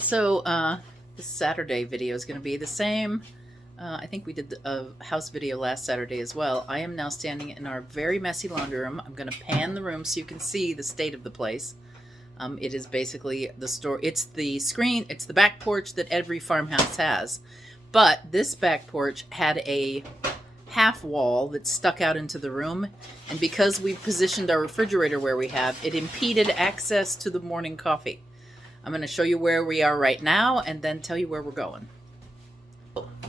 So this Saturday video is going to be the same. I think we did a house video last Saturday as well. I am now standing in our very messy laundry room. I'm going to pan the room so you can see the state of the place. It is basically the store. It's the screen. It's the back porch that every farmhouse has. But this back porch had a half wall that stuck out into the room. And because we positioned our refrigerator where we have, it impeded access to the morning coffee. I'm going to show you where we are right now and then tell you where we're going.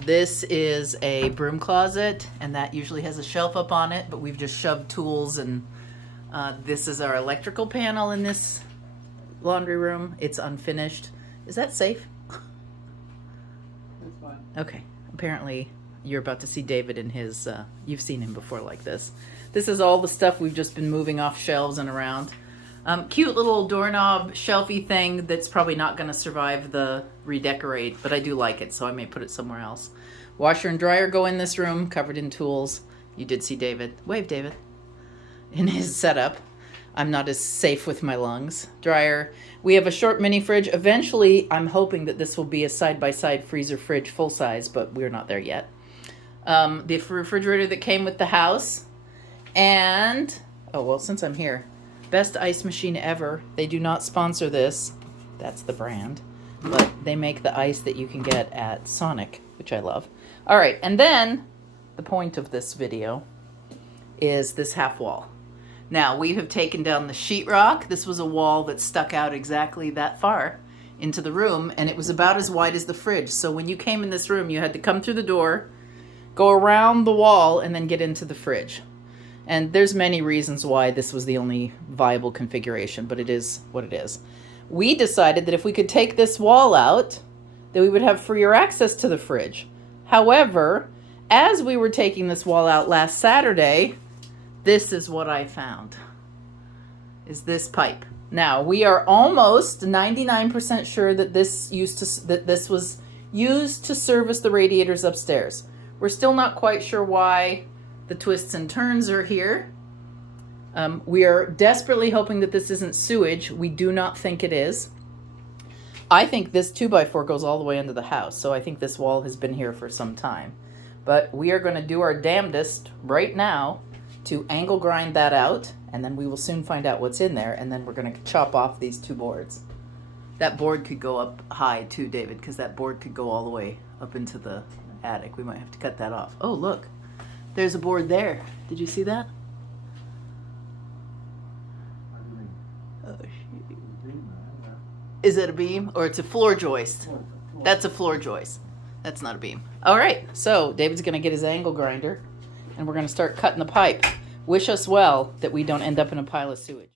This is a broom closet, and that usually has a shelf up on it, but we've just shoved tools, and this is our electrical panel in this laundry room. It's unfinished. Is that safe? That's fine. Okay. Apparently you're about to see David in his, you've seen him before like this. This is all the stuff we've just been moving off shelves and around. Cute little doorknob shelfy thing that's probably not going to survive the redecorate, but I do like it, so I may put it somewhere else. Washer and dryer go in this room, covered in tools. You did see David. Wave, David. In his setup. I'm not as safe with my lungs. Dryer. We have a short mini fridge. Eventually, I'm hoping that this will be a side-by-side freezer fridge full size, but we're not there yet. The refrigerator that came with the house. And, oh, well, since I'm here, best ice machine ever. They do not sponsor this. That's the brand. But they make the ice that you can get at Sonic, which I love. All right, and then the point of this video is this half wall. Now, we have taken down the sheetrock. This was a wall that stuck out exactly that far into the room, and it was about as wide as the fridge. So when you came in this room, you had to come through the door, go around the wall, and then get into the fridge. And there's many reasons why this was the only viable configuration, but it is what it is. We decided that if we could take this wall out, that we would have freer access to the fridge. However, as we were taking this wall out last Saturday, this is what I found, is this pipe. Now, we are almost 99% sure that this was used to service the radiators upstairs. We're still not quite sure why the twists and turns are here. We are desperately hoping that this isn't sewage. We do not think it is. I think this 2x4 goes all the way into the house, so I think this wall has been here for some time. But we are going to do our damnedest right now to angle grind that out, and then we will soon find out what's in there, and then we're going to chop off these two boards. That board could go up high too, David, because that board could go all the way up into the attic. We might have to cut that off. Oh, look. There's a board there. Did you see that? Oh, shoot. Is it a beam or it's a floor joist? That's a floor joist. That's not a beam. All right. So David's going to get his angle grinder and we're going to start cutting the pipe. Wish us well that we don't end up in a pile of sewage.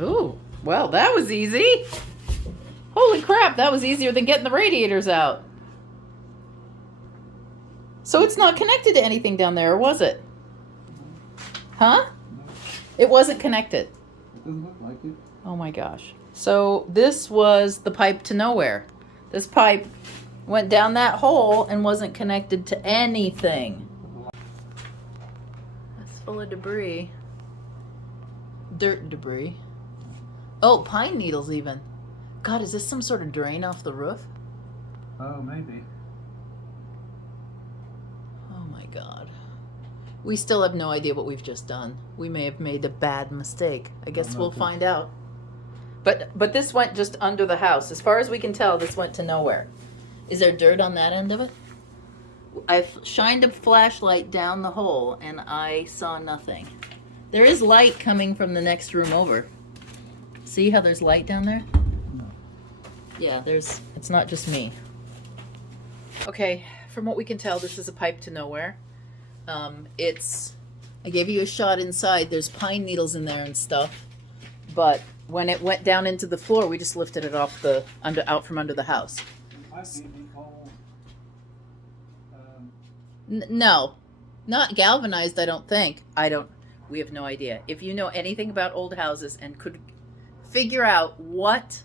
Ooh, well, that was easy. Holy crap, that was easier than getting the radiators out. So it's not connected to anything down there, or was it? Huh? It wasn't connected. It doesn't look like it. Oh my gosh. So this was the pipe to nowhere. This pipe went down that hole and wasn't connected to anything. That's full of debris. Dirt debris. Oh, pine needles even. God, is this some sort of drain off the roof? Oh, maybe. Oh my God. We still have no idea what we've just done. We may have made a bad mistake. I guess we'll find out. But this went just under the house. As far as we can tell, this went to nowhere. Is there dirt on that end of it? I've shined a flashlight down the hole and I saw nothing. There is light coming from the next room over. See how there's light down there? No. Yeah, it's not just me. Okay, from what we can tell, this is a pipe to nowhere. I gave you a shot inside. There's pine needles in there and stuff. But when it went down into the floor, we just lifted it off out from under the house. No, not galvanized, I don't think. We have no idea. If you know anything about old houses and could figure out what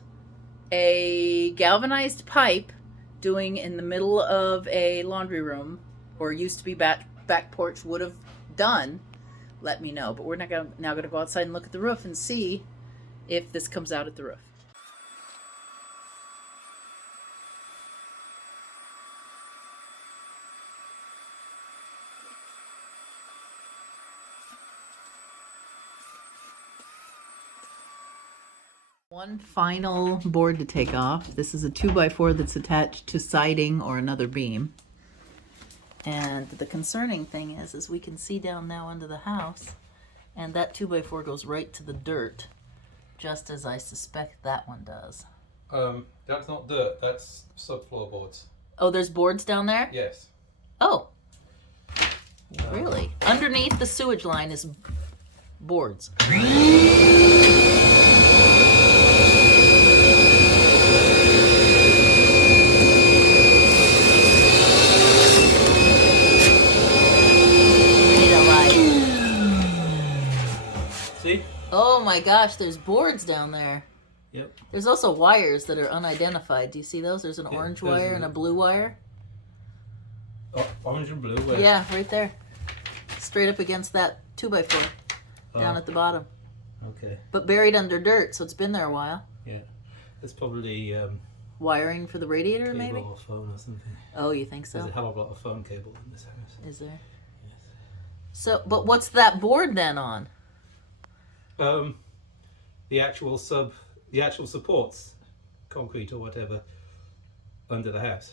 a galvanized pipe doing in the middle of a laundry room or used to be back porch would have done, let me know. But we're now going to go outside and look at the roof and see if this comes out at the roof. One final board to take off. This is a 2x4 that's attached to siding or another beam. And the concerning thing is we can see down now under the house, and that 2x4 goes right to the dirt, just as I suspect that one does. That's not dirt, that's subfloor boards. Oh, there's boards down there? Yes. Oh. Really? Underneath the sewage line is boards. See? Oh my gosh, there's boards down there. Yep. There's also wires that are unidentified. Do you see those? There's an orange wire and a blue wire. Oh, orange and blue? Where? Yeah, right there. Straight up against that 2x4 down at the bottom. Okay. But buried under dirt, so it's been there a while. Yeah. It's probably wiring for the radiator, cable maybe? or phone or something. Oh, you think so? There's a hell of a lot of phone cable in this house. Is there? Yes. So, but what's that board then on? The actual supports, concrete or whatever, under the house.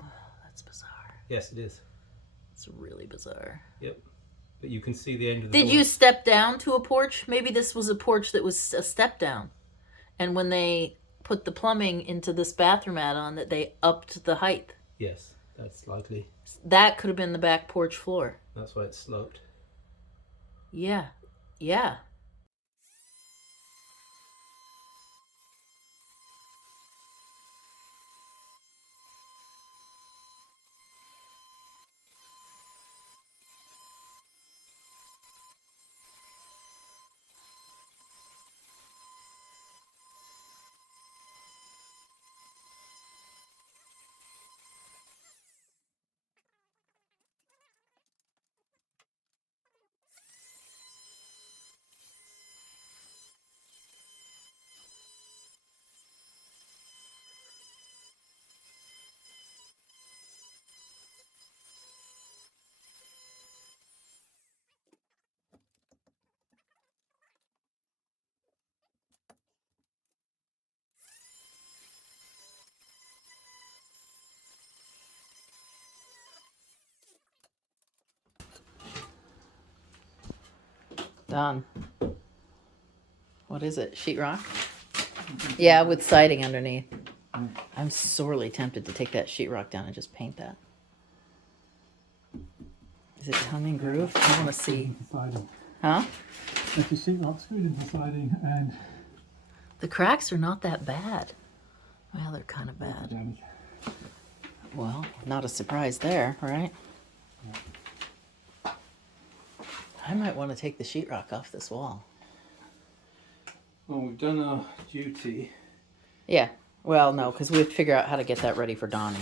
Oh, that's bizarre. Yes, it is. It's really bizarre. Yep. But you can see the end of the Did board. you step down to a porch? Maybe this was a porch that was a step down. And when they put the plumbing into this bathroom add-on, that they upped the height. Yes, that's likely. That could have been the back porch floor. That's why it's sloped. Yeah. Yeah. Done. What is it? Sheetrock? Yeah, with siding underneath. I'm sorely tempted to take that sheetrock down and just paint that. Is it tongue and groove? I want to see. Huh? If the sheetrock's screwed into siding and The cracks are not that bad. Well, they're kind of bad. damage. Well, not a surprise there, right? I might want to take the sheetrock off this wall. Well, we've done our duty. Yeah. Well, no, because we have to figure out how to get that ready for Donnie.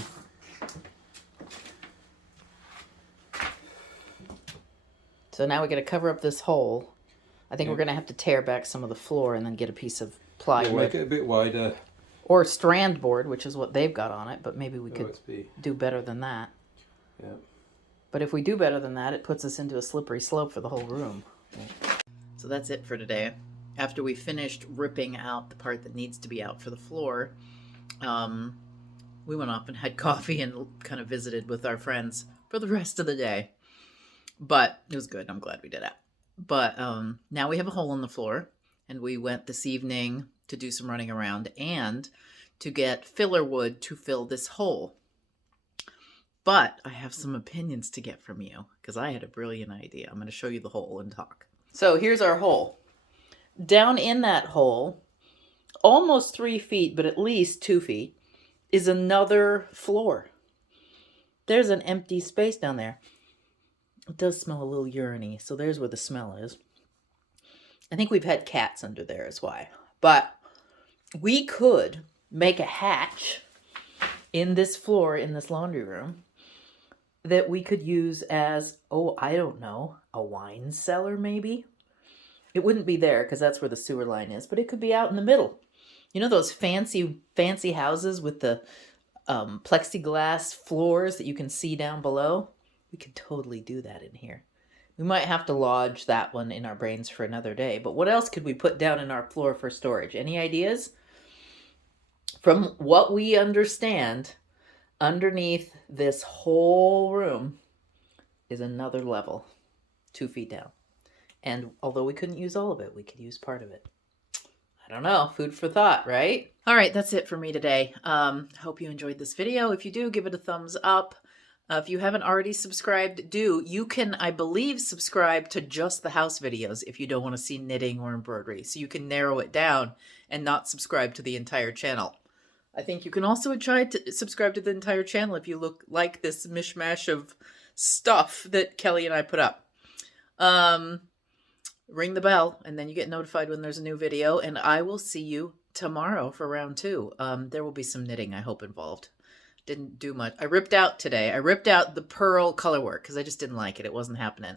So now we got to cover up this hole. I think we're going to have to tear back some of the floor and then get a piece of plywood. Make it a bit wider. Or strand board, which is what they've got on it, but maybe we could OSB. do better than that. Yeah. But if we do better than that, it puts us into a slippery slope for the whole room. So that's it for today. After we finished ripping out the part that needs to be out for the floor, we went off and had coffee and kind of visited with our friends for the rest of the day. But it was good. I'm glad we did it. But now we have a hole in the floor, and we went this evening to do some running around and to get filler wood to fill this hole. But I have some opinions to get from you because I had a brilliant idea. I'm going to show you the hole and talk. So here's our hole. Down in that hole, almost 3 feet, but at least 2 feet, is another floor. There's an empty space down there. It does smell a little urine-y, so there's where the smell is. I think we've had cats under there is why. But we could make a hatch in this floor, in this laundry room, that we could use as, oh, I don't know, a wine cellar maybe? It wouldn't be there because that's where the sewer line is, but it could be out in the middle. You know those fancy houses with the plexiglass floors that you can see down below? We could totally do that in here. We might have to lodge that one in our brains for another day, but what else could we put down in our floor for storage? Any ideas? From what we understand, underneath this whole room is another level, 2 feet down. And although we couldn't use all of it, we could use part of it. I don't know, food for thought, right? All right, that's it for me today. Hope you enjoyed this video. If you do, give it a thumbs up. If you haven't already subscribed, do. You can, I believe, subscribe to just the house videos if you don't want to see knitting or embroidery. So you can narrow it down and not subscribe to the entire channel. I think you can also try to subscribe to the entire channel if you look like this mishmash of stuff that Kelly and I put up. Ring the bell, and then you get notified when there's a new video, and I will see you tomorrow for round 2. There will be some knitting, I hope, involved. Didn't do much. I ripped out today. I ripped out the pearl color work because I just didn't like it. It wasn't happening.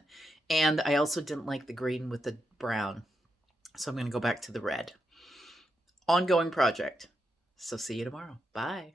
And I also didn't like the green with the brown. So I'm going to go back to the red. Ongoing project. So see you tomorrow. Bye.